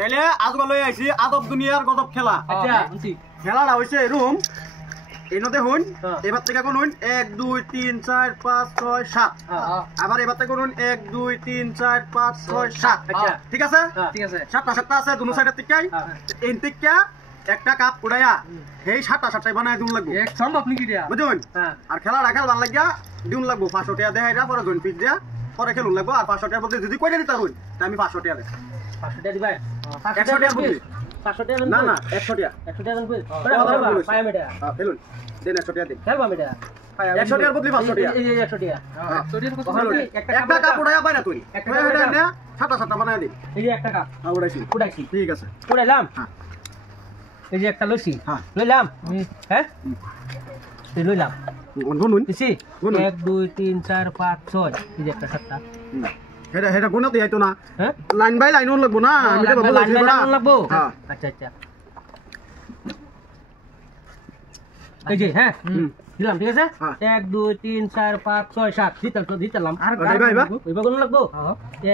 তাইলে আজকে লই আইছি আদব দুনিয়ার গজব খেলা। আচ্ছা খেলাটা হইছে এরকম, এনতে হুন এবার থেকে কোন হুন 1 2 3 4 5 6 7, আবার এবার থেকে কোন হুন 1 2 3 4 5 6 7। আচ্ছা ঠিক আছে, ঠিক আছে। সাতটা সাতটা আছে দুনো সাইডের থেকে, এন থেকে একটা কাপ উড়াইয়া সেই সাতটা সাতটাই বানায় দিন লাগবে। এক সম্ভব নাকি দিয়া বুঝুন? আর খেলাটা খেলবার লাগিয়া দিন লাগবো 500 টাকা দেয়া, পরে জন পিস দিয়া পরে খেলুন লাগবো। আর 500 টাকার বদলে যদি কইরা দিতা হইন তা আমি 500 টাকা দেব। 500 টাকা দিবাই 100 টাকা বদলে 500 টাকা না না 100 টাকা 100 টাকা দেন কই পায়া মেটা খেলুন দেন 100 টাকা দেন। খেলবা মেটা 100 টাকার বদলে 500 টাকা। এই 100 টাকা 100 টাকা কত একটা কাপ উড়াইয়া বাইরা তুই একটা না সাতটা সাতটা বানায় দিন। এই যে একটা কাপ উড়াইছি উড়াইছি ঠিক আছে উড়াইলাম। হ্যাঁ এই যে একটা লইছি হ্যাঁ লইলাম। হ্যাঁ এই লইলাম গুনুন দিছি 1 2 3 4 5 6 এই যে একটা সাতটা। হেডা হেডা গুনাতে আইতো না, হ্যাঁ লাইন বাই লাইন ওন লাগবো না। আমি তো বলছি লাইন লাইন লাগবো। হ্যাঁ আচ্ছা আচ্ছা এই যে হ্যাঁ দিলাম ঠিক আছে। 1 2 3 4 5 6 7 দিতাম আর ওইবা কোন লাগবো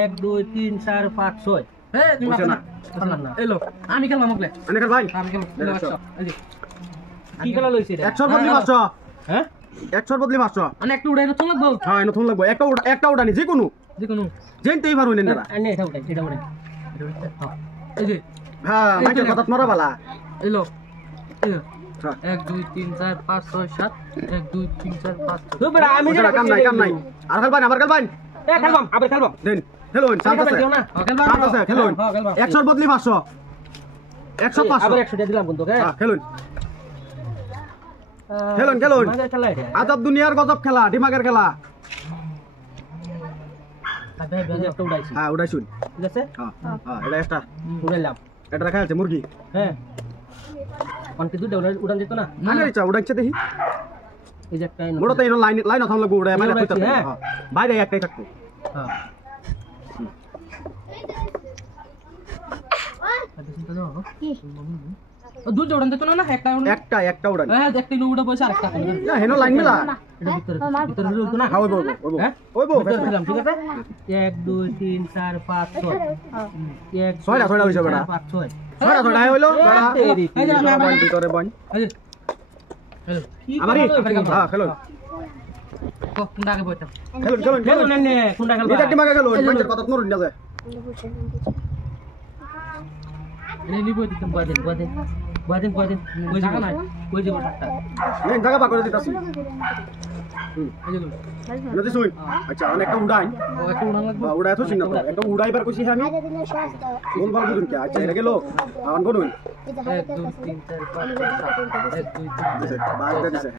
1 2 3 4 5 6। হ্যাঁ তুমি বুঝছ না? না এলো আমি খেললাম মগলে আনে কর ভাই আমি খেললাম এই যে কি খেলা লইছি রে 100 বদলি 500। হ্যাঁ 100 বদলি 500। মানে একটা উড়াই নতুন লাগবো। হ্যাঁ নতুন লাগবো একটা উড়ানি যে কোনো দেখুন জেনতেই পারুন না। আনে এটা উড়াই এই যে হ্যাঁ মাইকে কথা মারা বালা এলো 1 2 3 4 5 6 7 1 2 3 4 5 তো বড় আমি বুঝছ না? কাম নাই আর খেলবান আবার খেলবান এ খেলবাম আবার খেলবাম দেন খেলুন শান্ত আছে শান্ত আছে খেলুন 100 বদলি 500 100 500 আবার 100 টাকা দিলাম বন্ধু। হ্যাঁ খেলুন খেলুন খেলুন মাঝে খেলা এটা আদব দুনিয়ার গজব খেলা, দিমাগের খেলা। আবে বেজে একটা উড়াইছি। হ্যাঁ উড়াইছুন ঠিক আছে হ্যাঁ হ্যাঁ এটা একটা উড়াইলাম। এটা রাখা আছে মুরগি। হ্যাঁ অনকে দুটো উড়ান দিত না আরে চা উড়াইছে দেখি এই যে একটা মোড়তে এর লাইন লাইন অথম লাগবো উড়াই মানে কইতা। হ্যাঁ বাইরে একটাই থাকতো। হ্যাঁ দুটো উড়ান দিত না একটা উড়ান হ্যাঁ দেখতে উড়া পয়সা আরেকটা না হেনো লাইন মিলা এটা ভিতরে উড়তো না। হ্যাঁ ওইবো হ্যাঁ ওইবো ভিতরে দিলাম ঠিক আছে 1 2 3 4 5 6 1 ছয়টা হইছে বেটা 5 6 ছয়টা হইলো বেটা এই যে আমি ভিতরে বন এই কি আমারই হ্যাঁ খেলুন কোনটা আগে বইতাম খেলুন খেলুন খেলুন নে কোনটা খেলবা এটা দিমাগে খেলুন মানুষের কথা নরুন না যায়। নে লিবো দিতাম বাদিন ওই জায়গা নাই ওই যে বড়টা নেন জায়গা পা করে দিতাছি। এই যে নদী শুন আচ্ছা অনেকটা উড়াই ও একটা উড়ান লাগবে উড়াই তো শুন না একটা উড়াইবার কইছি আমি বলবার বুঝুন কি আচ্ছা এটা গেল আন করুন 1 2 3 4 5 6 7 1 2 3 বাদ দিছে